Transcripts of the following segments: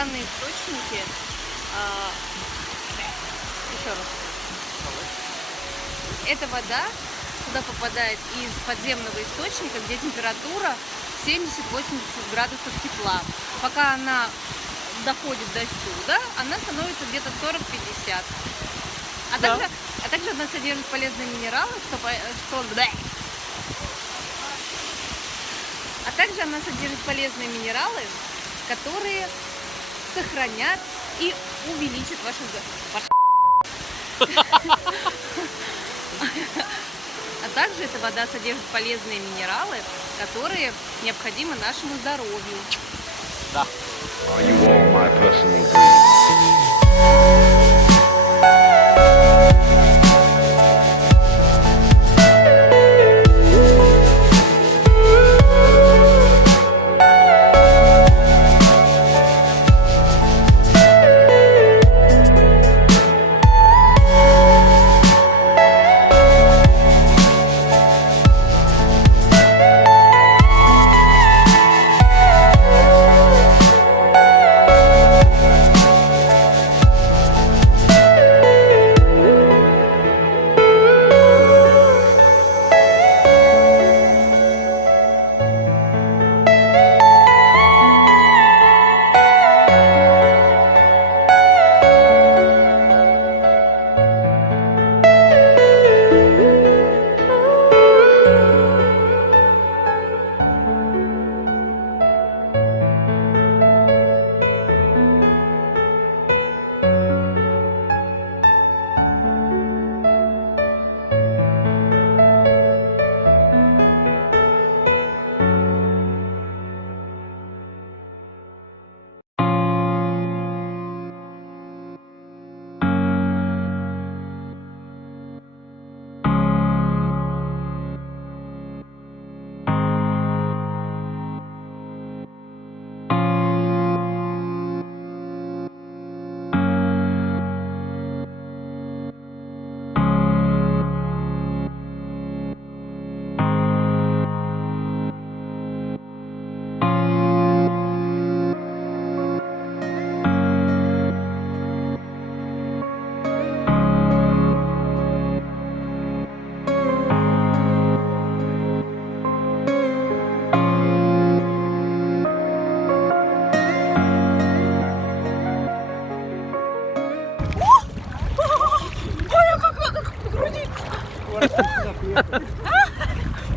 данные источники, еще раз, эта вода туда попадает из подземного источника, где температура 70-80 градусов тепла. Пока она доходит до сюда, она становится где-то 40-50. А также она содержит полезные минералы, которые сохранят и увеличат ваши А также эта вода содержит полезные минералы, которые необходимы нашему здоровью. Да. Are you all my personal dreams?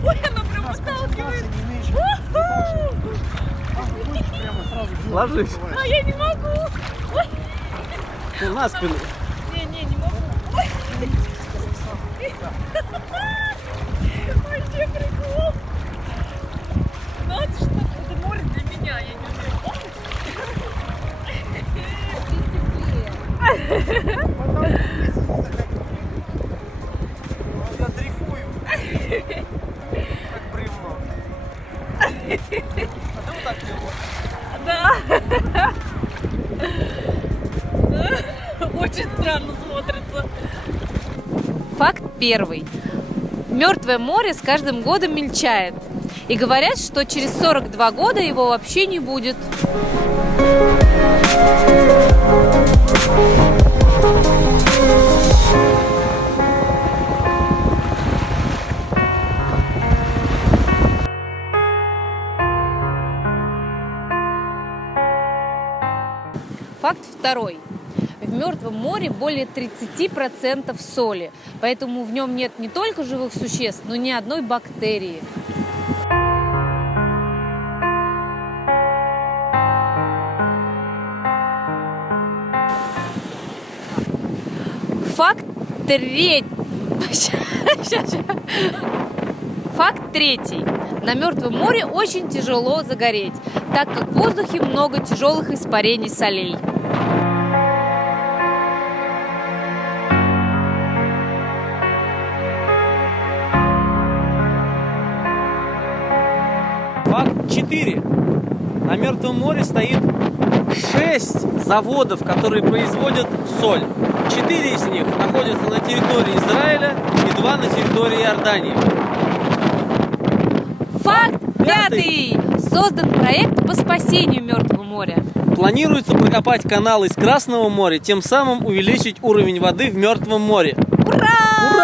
Ой, она прям отталкивает. Ложись. А я не могу. Ты на спину. Не могу. Вообще прикол. Надо что это море для меня, я не умею. Я дрейфую. Как бревно. А ты вот так делаешь? Да. Очень странно смотрится. Факт первый. Мертвое море с каждым годом мельчает. И говорят, что через 42 года его вообще не будет. Факт второй. В Мертвом море более 30% соли, поэтому в нем нет не только живых существ, но ни одной бактерии. Факт третий. Факт третий. На Мертвом море очень тяжело загореть, так как в воздухе много тяжелых испарений солей. Факт 4. На Мертвом море стоит 6 заводов, которые производят соль. 4 из них находятся на территории Израиля и 2 на территории Иордании. Факт пятый. Создан проект по спасению Мертвого моря. Планируется прокопать канал из Красного моря, тем самым увеличить уровень воды в Мертвом море. Ура! Ура!